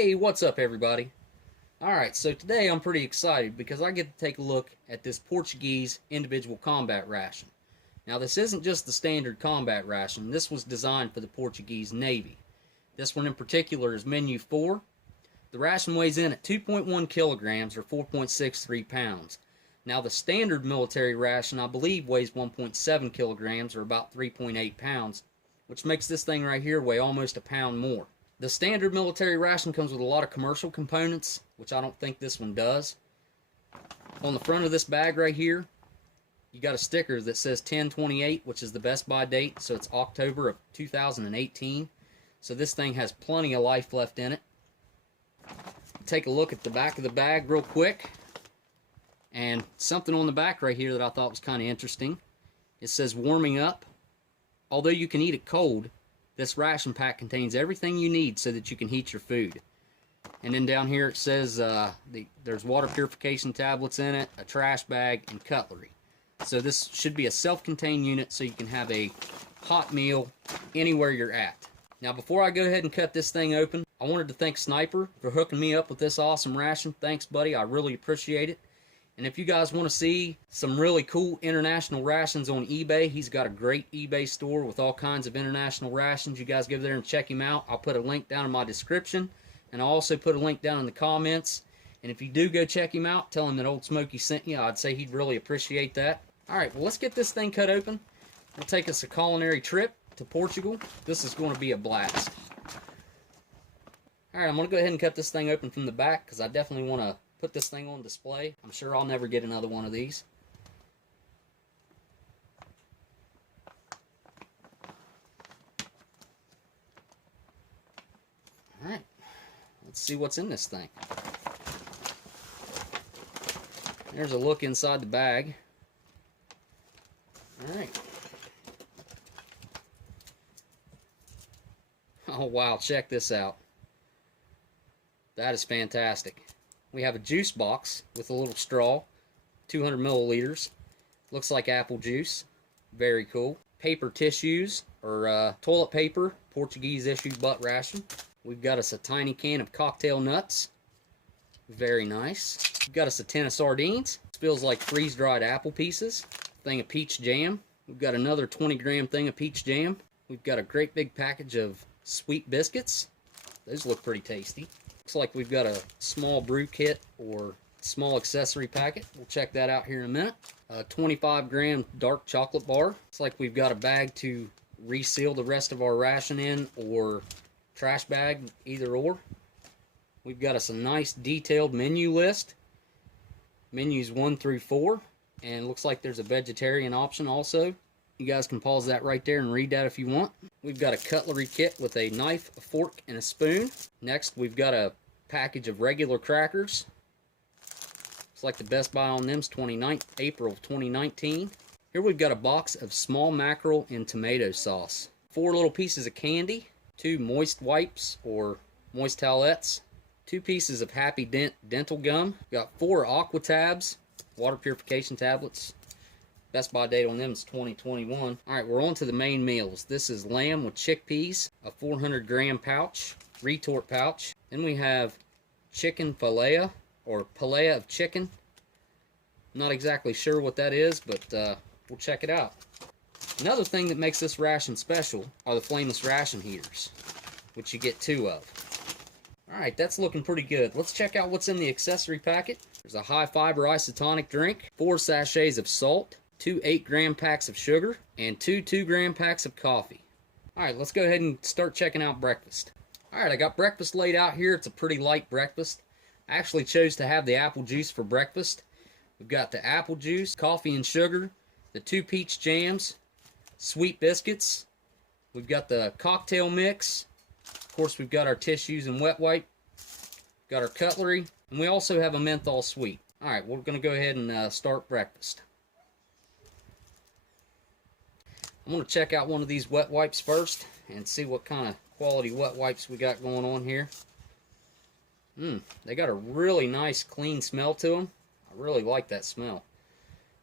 Hey, what's up everybody? Alright, so today I'm pretty excited because I get to take a look at this Portuguese individual combat ration. Now this isn't just the standard combat ration, this was designed for the Portuguese Navy. This one in particular is menu 4. The ration weighs in at 2.1 kilograms or 4.63 pounds. Now the standard military ration I believe weighs 1.7 kilograms or about 3.8 pounds, which makes this thing right here weigh almost a pound more. The standard military ration comes with a lot of commercial components, which I don't think this one does. On the front of this bag right here, you got a sticker that says 10/28, which is the best by date, so it's October of 2018. So this thing has plenty of life left in it. Take a look at the back of the bag real quick. And something on the back right here that I thought was kind of interesting. It says warming up. Although you can eat it cold, this ration pack contains everything you need so that you can heat your food. And then down here it says there's water purification tablets in it, a trash bag, and cutlery. So this should be a self-contained unit so you can have a hot meal anywhere you're at. Now before I go ahead and cut this thing open, I wanted to thank Sniper for hooking me up with this awesome ration. Thanks buddy, I really appreciate it. And if you guys want to see some really cool international rations on eBay, he's got a great eBay store with all kinds of international rations. You guys go there and check him out. I'll put a link down in my description, and I'll also put a link down in the comments. And if you do go check him out, tell him that Oldsmokey sent you. I'd say he'd really appreciate that. Alright, well let's get this thing cut open. It'll take us a culinary trip to Portugal. This is going to be a blast. Alright, I'm going to go ahead and cut this thing open from the back because I definitely want to put this thing on display. I'm sure I'll never get another one of these. Alright, let's see what's in this thing. There's a look inside the bag. Alright. Oh wow, check this out. That is fantastic. We have a juice box with a little straw, 200 milliliters. Looks like apple juice. Very cool. Paper tissues, or toilet paper, Portuguese issued butt ration. We've got us a tiny can of cocktail nuts. Very nice. We've got us a tin of sardines. This feels like freeze-dried apple pieces. Thing of peach jam. We've got another 20-gram thing of peach jam. We've got a great big package of sweet biscuits. Those look pretty tasty. Looks like we've got a small brew kit or small accessory packet. We'll check that out here in a minute. A 25-gram dark chocolate bar. Looks like we've got a bag to reseal the rest of our ration in, or trash bag, either or. We've got us a nice detailed menu list. Menus 1 through 4. And looks like there's a vegetarian option also. You guys can pause that right there and read that if you want. We've got a cutlery kit with a knife, a fork, and a spoon. Next, we've got a package of regular crackers. Looks like the best buy on them is April 2019. Here we've got a box of small mackerel in tomato sauce. 4 little pieces of candy. 2 moist wipes or moist towelettes. 2 pieces of Happy Dent dental gum. We've got 4 aqua tabs, water purification tablets. Best by date on them is 2021. Alright, we're on to the main meals. This is lamb with chickpeas, a 400-gram pouch, retort pouch. Then we have chicken palea, or palea of chicken. Not exactly sure what that is, but we'll check it out. Another thing that makes this ration special are the flameless ration heaters, which you get 2 of. Alright, that's looking pretty good. Let's check out what's in the accessory packet. There's a high-fiber isotonic drink, 4 sachets of salt, 2 8-gram packs of sugar, and 2 2-gram packs of coffee. Alright, let's go ahead and start checking out breakfast. Alright, I got breakfast laid out here. It's a pretty light breakfast. I actually chose to have the apple juice for breakfast. We've got the apple juice, coffee and sugar, the 2 peach jams, sweet biscuits. We've got the cocktail mix. Of course, we've got our tissues and wet wipe. Got our cutlery, and we also have a menthol sweet. Alright, we're going to go ahead and start breakfast. I'm going to check out one of these wet wipes first and see what kind of quality wet wipes we got going on here. They got a really nice clean smell to them. I really like that smell.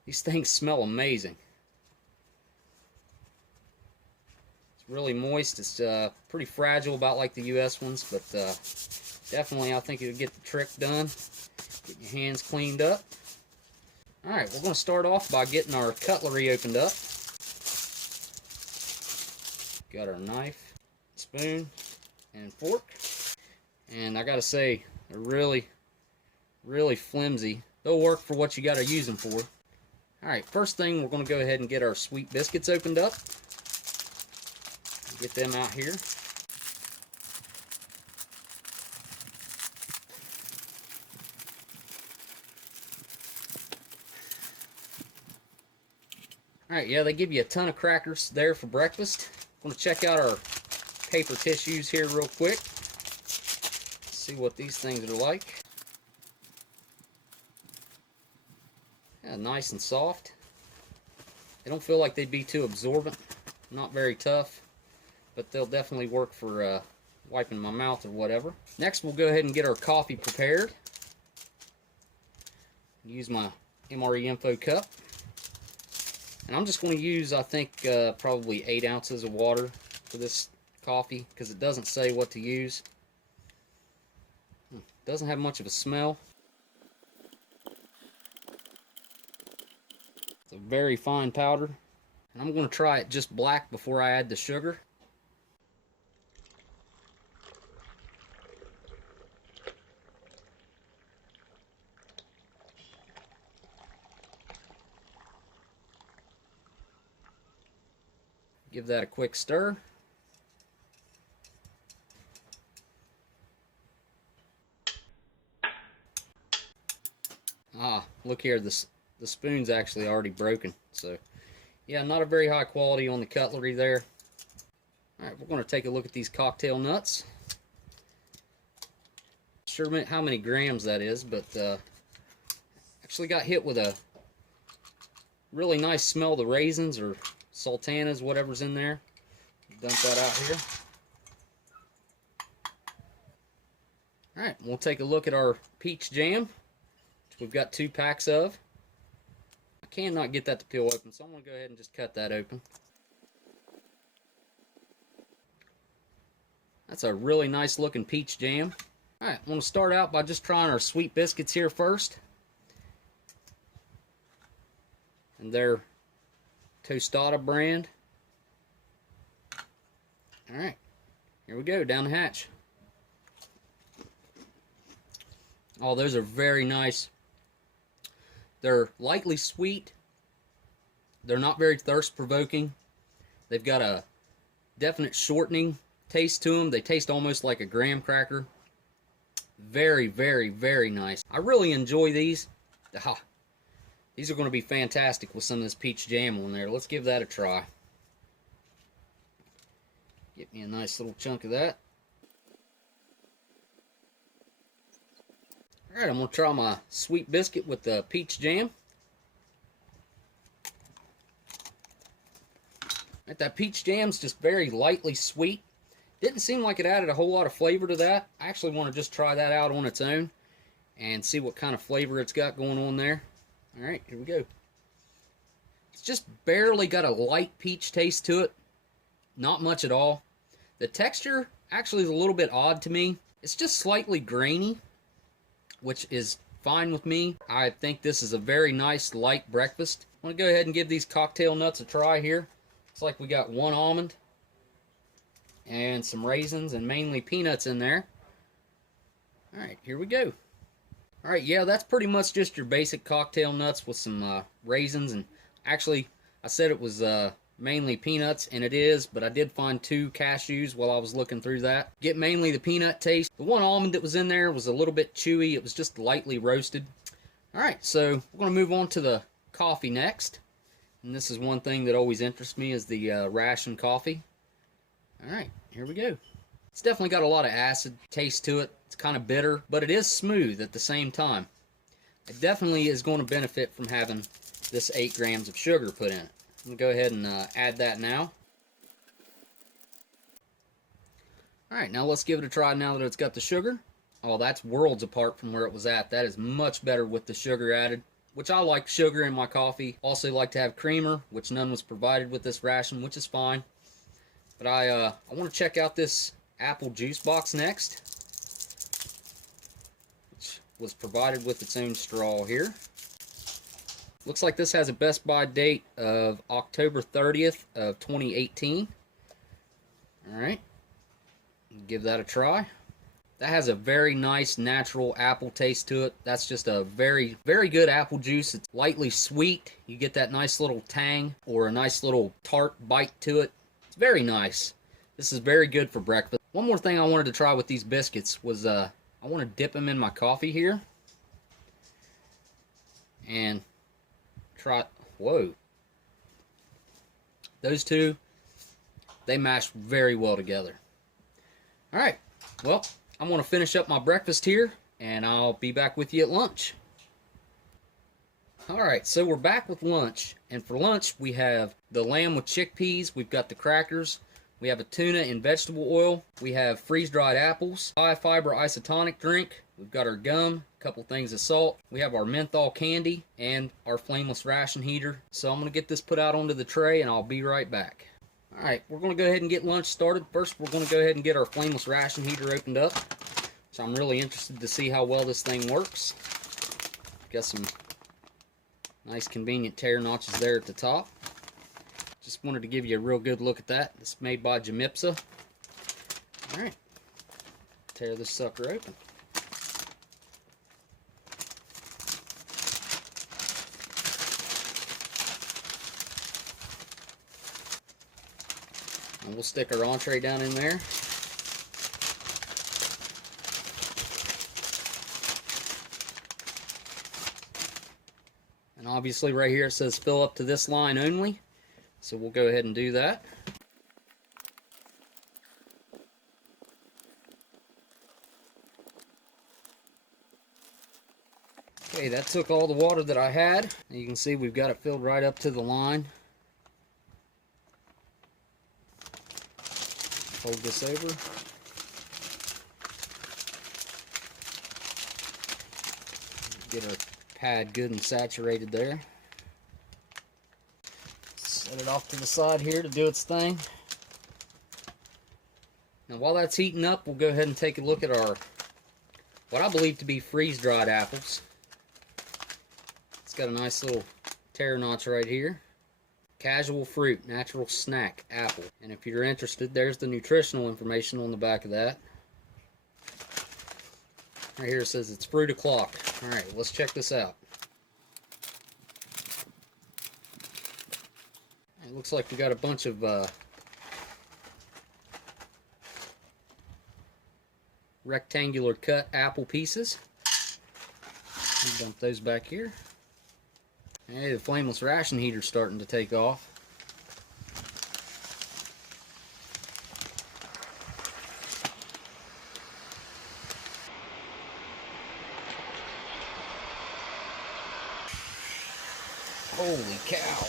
These things smell amazing. It's really moist. It's pretty fragile, about like the US ones, but Definitely, I think it'll get the trick done. Get your hands cleaned up. Alright, we're going to start off by getting our cutlery opened up. Got our knife, spoon, and fork. And I gotta say, they're really, really flimsy. They'll work for what you gotta use them for. Alright, first thing, we're going to go ahead and get our sweet biscuits opened up. Get them out here. Alright, yeah, they give you a ton of crackers there for breakfast. I'm going to check out our paper tissues here real quick. See what these things are like. Yeah, nice and soft. They don't feel like they'd be too absorbent. Not very tough, but they'll definitely work for wiping my mouth or whatever. Next, we'll go ahead and get our coffee prepared. Use my MRE info cup. And I'm just going to use, I think, probably 8 ounces of water for this coffee, because it doesn't say what to use. Doesn't have much of a smell. It's a very fine powder. And I'm going to try it just black before I add the sugar. Give that a quick stir. Ah, look here, the spoon's actually already broken. So, yeah, not a very high quality on the cutlery there. Alright, we're going to take a look at these cocktail nuts. Not sure how many grams that is, but actually got hit with a really nice smell of the raisins or sultanas, whatever's in there. Dump that out here. Alright, we'll take a look at our peach jam, which we've got 2 packs of. I cannot get that to peel open, so I'm going to go ahead and just cut that open. That's a really nice looking peach jam. Alright, I'm going to start out by just trying our sweet biscuits here first. And they're Tostada brand. Alright, here we go, down the hatch. Oh, those are very nice. They're lightly sweet. They're not very thirst-provoking. They've got a definite shortening taste to them. They taste almost like a graham cracker. Very, very, very nice. I really enjoy these. Ah, these are going to be fantastic with some of this peach jam on there. Let's give that a try. Get me a nice little chunk of that. Alright, I'm going to try my sweet biscuit with the peach jam. Right, that peach jam's just very lightly sweet. Didn't seem like it added a whole lot of flavor to that. I actually want to just try that out on its own and see what kind of flavor it's got going on there. Alright, here we go. It's just barely got a light peach taste to it. Not much at all. The texture actually is a little bit odd to me. It's just slightly grainy, which is fine with me. I think this is a very nice light breakfast. I'm going to go ahead and give these cocktail nuts a try here. Looks like we got 1 almond and some raisins and mainly peanuts in there. Alright, here we go. Alright, yeah, that's pretty much just your basic cocktail nuts with some raisins. And actually, I said it was mainly peanuts, and it is, but I did find 2 cashews while I was looking through that. Get mainly the peanut taste. The 1 almond that was in there was a little bit chewy. It was just lightly roasted. Alright, so we're going to move on to the coffee next. And this is one thing that always interests me, is the Ration coffee. Alright, here we go. It's definitely got a lot of acid taste to it. It's kind of bitter, but it is smooth at the same time. It definitely is going to benefit from having this 8 grams of sugar put in it. I'm going to go ahead and add that now. Alright, now let's give it a try now that it's got the sugar. Oh, that's worlds apart from where it was at. That is much better with the sugar added, which I like sugar in my coffee. Also like to have creamer, which none was provided with this ration, which is fine. But I want to check out this apple juice box next. was provided with its own straw here. Looks like this has a best by date of October 30th of 2018. Alright, give that a try. That has a very nice natural apple taste to it. That's just a very, very good apple juice. It's lightly sweet. You get that nice little tang or a nice little tart bite to it. It's very nice. This is very good for breakfast. One more thing I wanted to try with these biscuits was I want to dip them in my coffee here. And try, whoa. Those two, they mash very well together. Alright, well, I'm going to finish up my breakfast here, and I'll be back with you at lunch. Alright, so we're back with lunch, and for lunch we have the lamb with chickpeas, we've got the crackers, we have a tuna in vegetable oil, we have freeze-dried apples, high-fiber isotonic drink, we've got our gum, a couple things of salt, we have our menthol candy, and our flameless ration heater. So I'm going to get this put out onto the tray, and I'll be right back. Alright, we're going to go ahead and get lunch started. First, we're going to go ahead and get our flameless ration heater opened up. So I'm really interested to see how well this thing works. Got some nice convenient tear notches there at the top. Just wanted to give you a real good look at that. It's made by Jamipsa. Alright, tear this sucker open. And we'll stick our entree down in there. And obviously right here it says fill up to this line only. So we'll go ahead and do that. Okay, that took all the water that I had. And you can see we've got it filled right up to the line. Hold this over. Get our pad good and saturated there. Set it off to the side here to do its thing. Now while that's heating up, we'll go ahead and take a look at our, what I believe to be freeze-dried apples. It's got a nice little tear notch right here. Casual fruit, natural snack, apple. And if you're interested, there's the nutritional information on the back of that. Right here it says it's fruit o'clock. Alright, let's check this out. It looks like we got a bunch of rectangular cut apple pieces. Dump those back here. Hey, the flameless ration heater's starting to take off. Holy cow.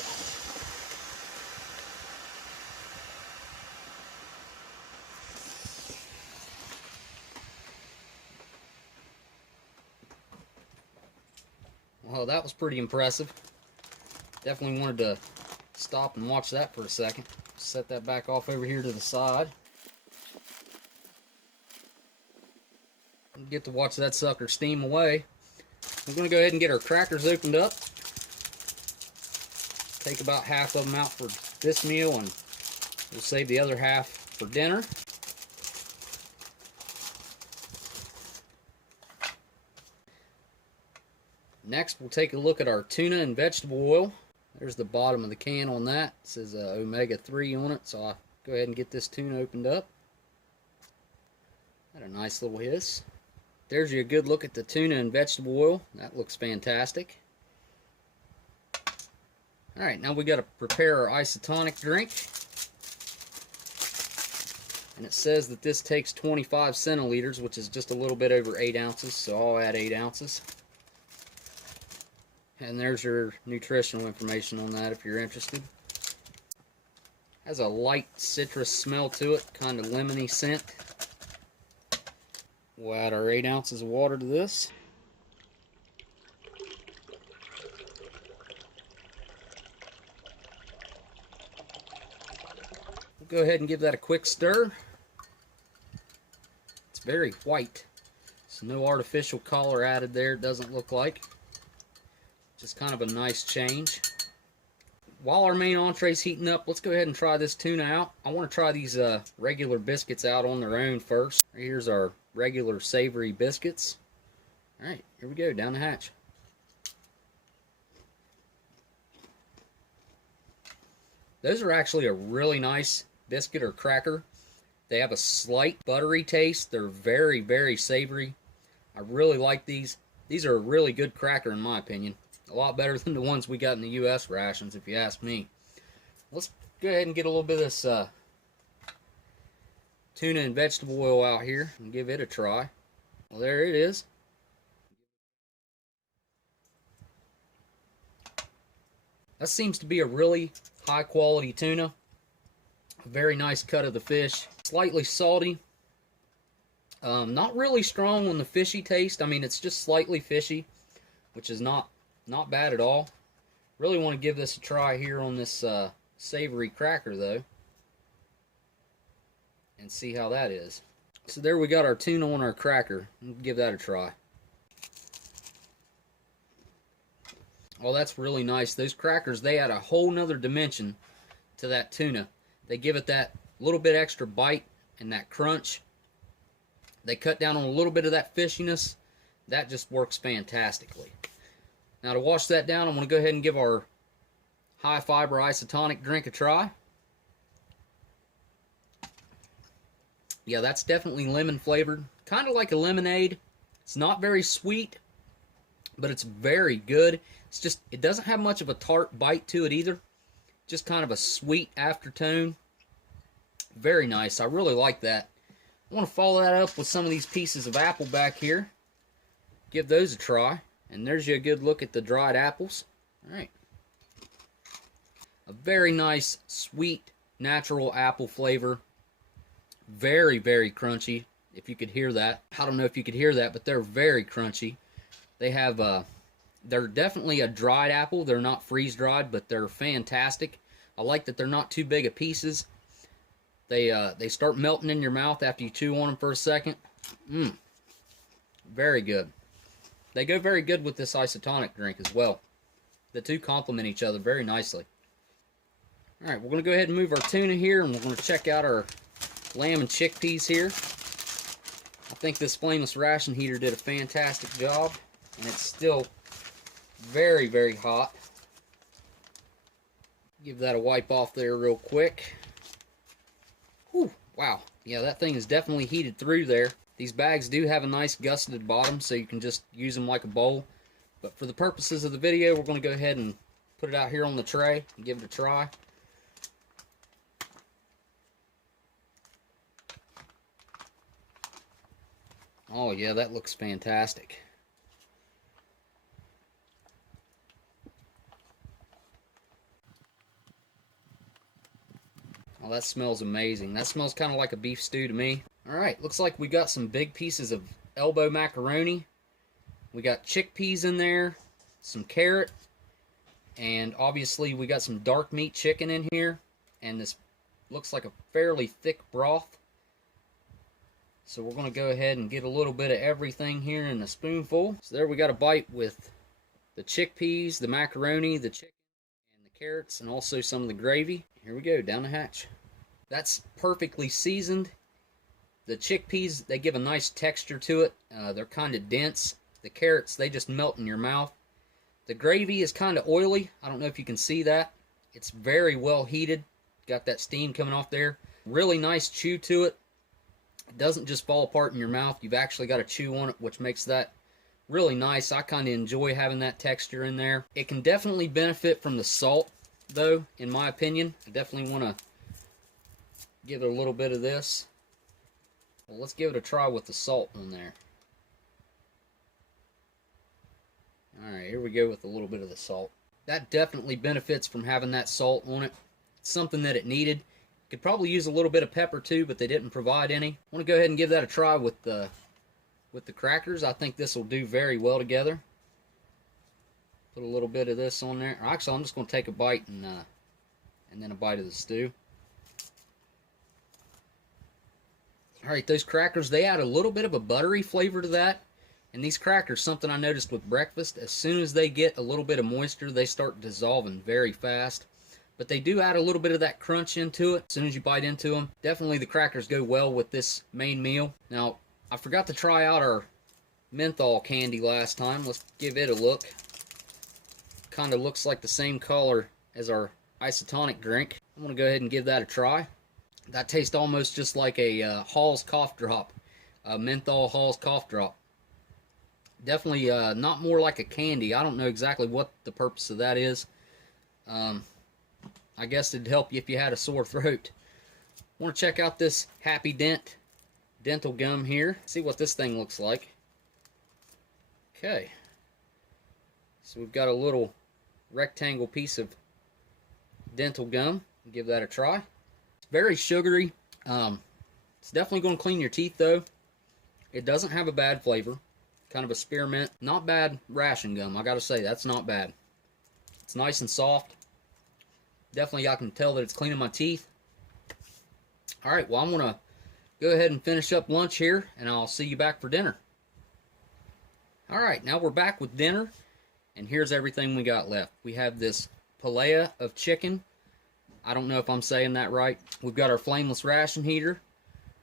Well, that was pretty impressive. Definitely wanted to stop and watch that for a second. Set that back off over here to the side. Get to watch that sucker steam away. We're going to go ahead and get our crackers opened up. Take about half of them out for this meal, and we'll save the other half for dinner. Next, we'll take a look at our tuna and vegetable oil. There's the bottom of the can on that. It says omega-3 on it, so I'll go ahead and get this tuna opened up. Got a nice little hiss. There's your good look at the tuna and vegetable oil. That looks fantastic. Alright, now we got to prepare our isotonic drink. And it says that this takes 25 centiliters, which is just a little bit over 8 ounces, so I'll add 8 ounces. And there's your nutritional information on that if you're interested. Has a light citrus smell to it, kind of lemony scent. We'll add our 8 ounces of water to this. We'll go ahead and give that a quick stir. It's very white, So no artificial color added there, it doesn't look like. Just kind of a nice change. While our main entree's heating up, let's go ahead and try this tuna out. I want to try these regular biscuits out on their own first. Here's our regular savory biscuits. Alright, here we go, down the hatch. Those are actually a really nice biscuit or cracker. They have a slight buttery taste. They're very, very savory. I really like these. These are a really good cracker in my opinion. A lot better than the ones we got in the U.S. rations, if you ask me. Let's go ahead and get a little bit of this tuna and vegetable oil out here and give it a try. Well, there it is. That seems to be a really high quality tuna. A very nice cut of the fish. Slightly salty. Not really strong on the fishy taste. I mean, it's just slightly fishy, which is not bad at all. Really want to give this a try here on this savory cracker though, and see how that is. So there we got our tuna on our cracker. Let's give that a try. Oh, that's really nice. Those crackers, they add a whole nother dimension to that tuna. They give it that little bit extra bite and that crunch. They cut down on a little bit of that fishiness. That just works fantastically. Now to wash that down, I'm going to go ahead and give our high fiber isotonic drink a try. Yeah, that's definitely lemon flavored. Kind of like a lemonade. It's not very sweet, but it's very good. It's just, it doesn't have much of a tart bite to it either. Just kind of a sweet aftertone. Very nice. I really like that. I want to follow that up with some of these pieces of apple back here. Give those a try. And there's you a good look at the dried apples. Alright. A very nice, sweet, natural apple flavor. Very, very crunchy, if you could hear that. I don't know if you could hear that, but they're very crunchy. They have, they're definitely a dried apple. They're not freeze-dried, but they're fantastic. I like that they're not too big of pieces. They start melting in your mouth after you chew on them for a second. Very good. They go very good with this isotonic drink as well. The two complement each other very nicely. Alright, we're going to go ahead and move our tuna here, and we're going to check out our lamb and chickpeas here. I think this flameless ration heater did a fantastic job, and it's still very, very hot. Give that a wipe off there real quick. Whew, wow. Yeah, that thing is definitely heated through there. These bags do have a nice gusseted bottom, so you can just use them like a bowl. But for the purposes of the video, we're going to go ahead and put it out here on the tray and give it a try. Oh yeah, that looks fantastic. Oh, that smells amazing. That smells kind of like a beef stew to me. Alright, looks like we got some big pieces of elbow macaroni. We got chickpeas in there, some carrot, and obviously we got some dark meat chicken in here. And this looks like a fairly thick broth. So we're going to go ahead and get a little bit of everything here in a spoonful. So there we got a bite with the chickpeas, the macaroni, the chicken, and the carrots, and also some of the gravy. Here we go, down the hatch. That's perfectly seasoned. The chickpeas, they give a nice texture to it. They're kind of dense. The carrots, they just melt in your mouth. The gravy is kind of oily. I don't know if you can see that. It's very well heated. Got that steam coming off there. Really nice chew to it. It doesn't just fall apart in your mouth. You've actually got to chew on it, which makes that really nice. I kind of enjoy having that texture in there. It can definitely benefit from the salt, though, in my opinion. I definitely want to give it a little bit of this. Well, let's give it a try with the salt on there. Alright, here we go with a little bit of the salt. That definitely benefits from having that salt on it. It's something that it needed. Could probably use a little bit of pepper too, but they didn't provide any. I want to go ahead and give that a try with the crackers. I think this will do very well together. Put a little bit of this on there. Actually, I'm just going to take a bite and then a bite of the stew. Alright, those crackers, they add a little bit of a buttery flavor to that. And these crackers, something I noticed with breakfast, as soon as they get a little bit of moisture, they start dissolving very fast. But they do add a little bit of that crunch into it as soon as you bite into them. Definitely the crackers go well with this main meal. Now, I forgot to try out our menthol candy last time. Let's give it a look. Kind of looks like the same color as our isotonic drink. I'm going to go ahead and give that a try. That tastes almost just like a Hall's cough drop. A menthol Hall's cough drop. Definitely not more like a candy. I don't know exactly what the purpose of that is. I guess it'd help you if you had a sore throat. Want to check out this Happy Dent dental gum here. See what this thing looks like. Okay. So we've got a little rectangle piece of dental gum. Give that a try. It's very sugary. It's definitely going to clean your teeth though. It doesn't have a bad flavor. Kind of a spearmint. Not bad ration gum. I gotta say, that's not bad. It's nice and soft. Definitely I can tell that it's cleaning my teeth. Alright, well I'm going to go ahead and finish up lunch here, and I'll see you back for dinner. Alright, now we're back with dinner, and here's everything we got left. We have this palea of chicken. I don't know if I'm saying that right. We've got our flameless ration heater.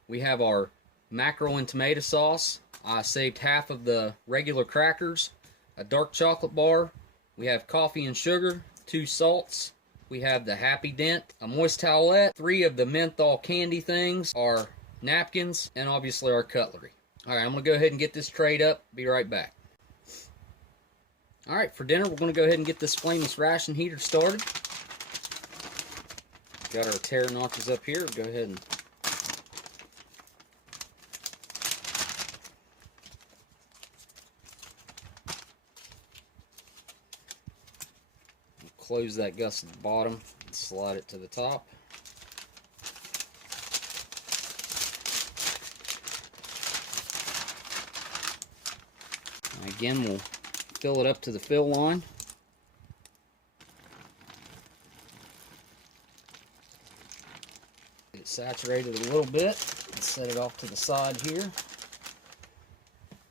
We have our mackerel and tomato sauce. I saved half of the regular crackers, a dark chocolate bar. We have coffee and sugar, 2 salts. We have the Happy Dent, a moist towelette, 3 of the menthol candy things, our napkins, and obviously our cutlery. Alright, I'm going to go ahead and get this trayed up. Be right back. Alright, for dinner, we're going to go ahead and get this flameless ration heater started. Got our tear notches up here. Go ahead and close that gusset at the bottom and slide it to the top. Again, we'll fill it up to the fill line. Get it saturated a little bit and set it off to the side here.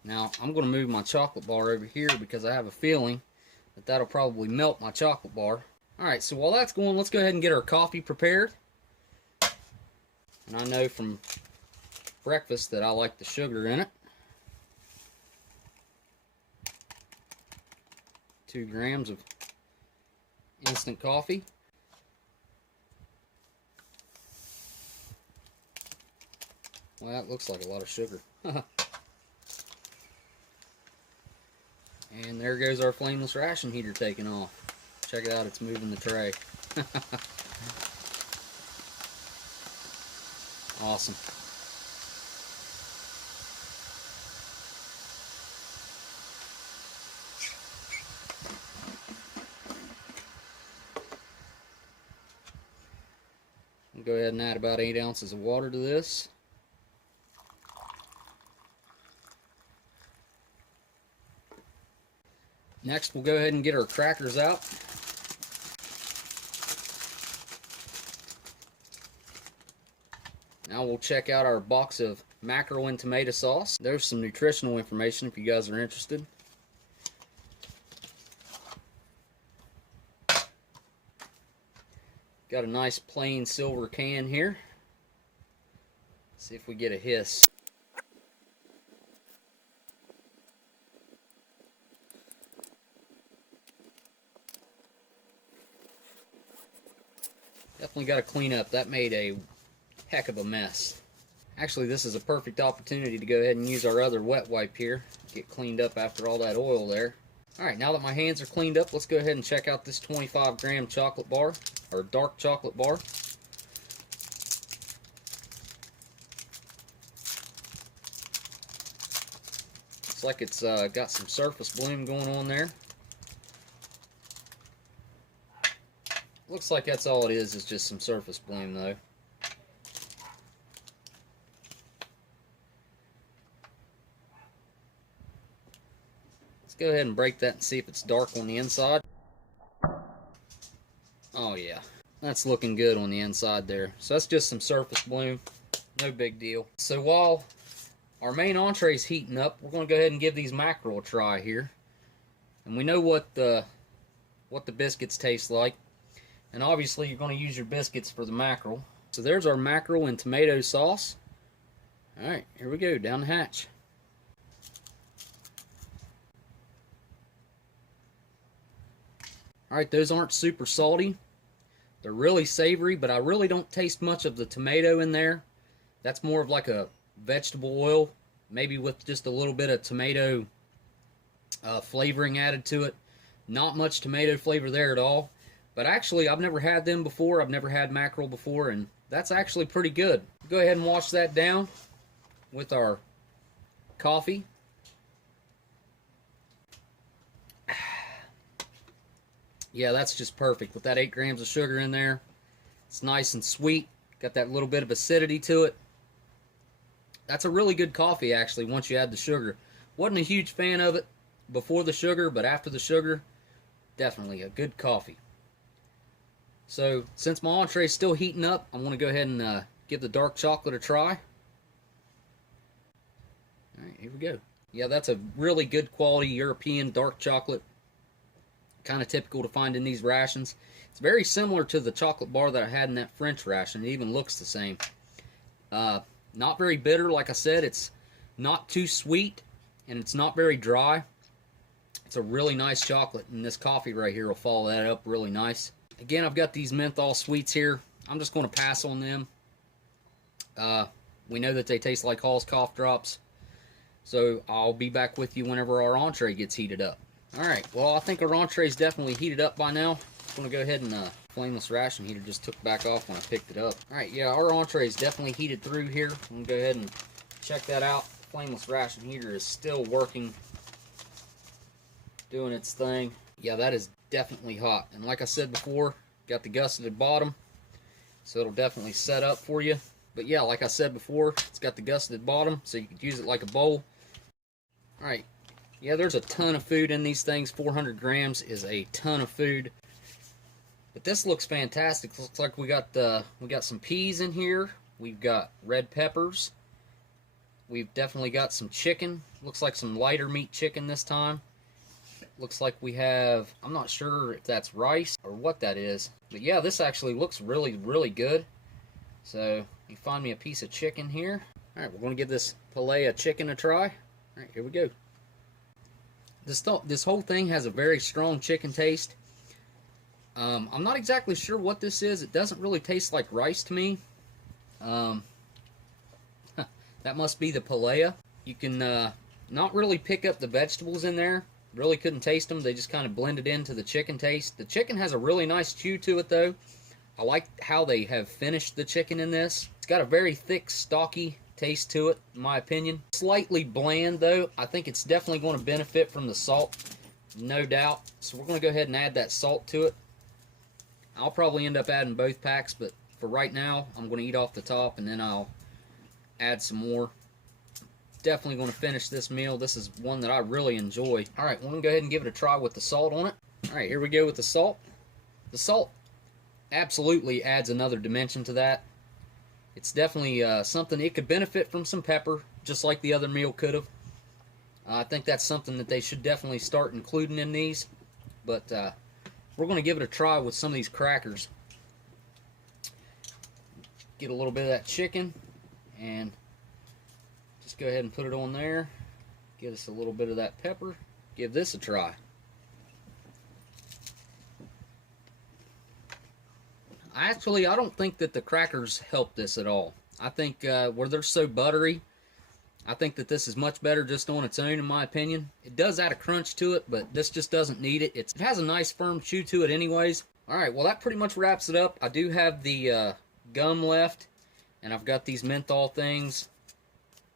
Now, I'm going to move my chocolate bar over here because I have a feeling that that'll probably melt my chocolate bar. Alright, so while that's going, let's go ahead and get our coffee prepared. And I know from breakfast that I like the sugar in it. 2 grams of instant coffee. Well, that looks like a lot of sugar. And there goes our flameless ration heater taking off. Check it out, it's moving the tray. Awesome. I'll go ahead and add about 8 ounces of water to this. Next, we'll go ahead and get our crackers out. Now we'll check out our box of mackerel and tomato sauce. There's some nutritional information if you guys are interested. Got a nice plain silver can here. See if we get a hiss. Definitely got to clean up. That made a heck of a mess. Actually, this is a perfect opportunity to go ahead and use our other wet wipe here. Get cleaned up after all that oil there. Alright, now that my hands are cleaned up, let's go ahead and check out this 25-gram chocolate bar, or dark chocolate bar. Looks like it's got some surface bloom going on there. Looks like that's all it is just some surface bloom though. Let's go ahead and break that and see if it's dark on the inside. Oh yeah, that's looking good on the inside there. So that's just some surface bloom, no big deal. So while our main entree is heating up. We're going to go ahead and give these mackerel a try here. And we know what the biscuits taste like. And obviously you're going to use your biscuits for the mackerel. So there's our mackerel and tomato sauce. Alright, here we go, down the hatch. Alright, those aren't super salty. They're really savory, but I really don't taste much of the tomato in there. That's more of like a vegetable oil, maybe with just a little bit of tomato flavoring added to it. Not much tomato flavor there at all. But actually, I've never had them before. I've never had mackerel before, and that's actually pretty good. Go ahead and wash that down with our coffee. Yeah, that's just perfect. With that 8 grams of sugar in there, it's nice and sweet. Got that little bit of acidity to it. That's a really good coffee, actually, once you add the sugar. Wasn't a huge fan of it before the sugar, but after the sugar, definitely a good coffee. So, since my entree is still heating up, I'm going to go ahead and give the dark chocolate a try. Alright, here we go. Yeah, that's a really good quality European dark chocolate. Kind of typical to find in these rations. It's very similar to the chocolate bar that I had in that French ration. It even looks the same. Not very bitter, like I said. It's not too sweet, and it's not very dry. It's a really nice chocolate, and this coffee right here will follow that up really nice. Again, I've got these menthol sweets here. I'm just going to pass on them. We know that they taste like Hall's cough drops. So I'll be back with you whenever our entree gets heated up. Alright, well, I think our entree is definitely heated up by now. I'm going to go ahead and flameless ration heater just took back off when I picked it up. Alright, yeah, our entree is definitely heated through here. I'm going to go ahead and check that out. The flameless ration heater is still working, doing its thing. Yeah, that is definitely hot. And like I said before, got the gusseted bottom, so it'll definitely set up for you. But yeah, like I said before, it's got the gusseted bottom, so you could use it like a bowl. Alright. Yeah, there's a ton of food in these things. 400 grams is a ton of food. But this looks fantastic. Looks like we got some peas in here. We've got red peppers. We've definitely got some chicken. Looks like some lighter meat chicken this time. Looks like we have, I'm not sure if that's rice or what that is. But yeah, this actually looks really, really good. So, you find me a piece of chicken here. Alright, we're going to give this Palea chicken a try. Alright, here we go. This whole thing has a very strong chicken taste. I'm not exactly sure what this is. It doesn't really taste like rice to me. That must be the Palea. You can not really pick up the vegetables in there. Really couldn't taste them. They just kind of blended into the chicken taste. The chicken has a really nice chew to it, though. I like how they have finished the chicken in this. It's got a very thick, stocky taste to it, in my opinion. Slightly bland, though. I think it's definitely going to benefit from the salt, no doubt. So we're going to go ahead and add that salt to it. I'll probably end up adding both packs, but for right now, I'm going to eat off the top, and then I'll add some more. Definitely going to finish this meal. This is one that I really enjoy. Alright, we're going to go ahead and give it a try with the salt on it. Alright, here we go with the salt. The salt absolutely adds another dimension to that. It's definitely something, it could benefit from some pepper, just like the other meal could have. I think that's something that they should definitely start including in these. But we're going to give it a try with some of these crackers. Get a little bit of that chicken, and just go ahead and put it on there. Get us a little bit of that pepper. Give this a try. Actually, I don't think that the crackers help this at all. I think where they're so buttery, I think that this is much better just on its own, in my opinion. It does add a crunch to it, but this just doesn't need it. It has a nice firm chew to it anyways. Alright, well that pretty much wraps it up. I do have the gum left, and I've got these menthol things,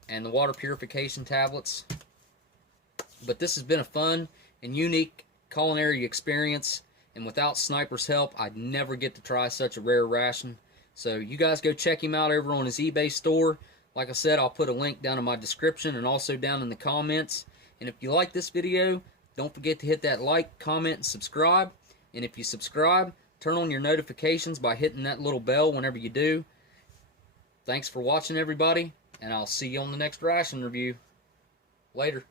and the water purification tablets. But this has been a fun and unique culinary experience. And without Sniper's help, I'd never get to try such a rare ration. So you guys go check him out over on his eBay store. Like I said, I'll put a link down in my description and also down in the comments. And if you like this video, don't forget to hit that like, comment, and subscribe. And if you subscribe, turn on your notifications by hitting that little bell whenever you do. Thanks for watching, everybody. and I'll see you on the next ration review. Later.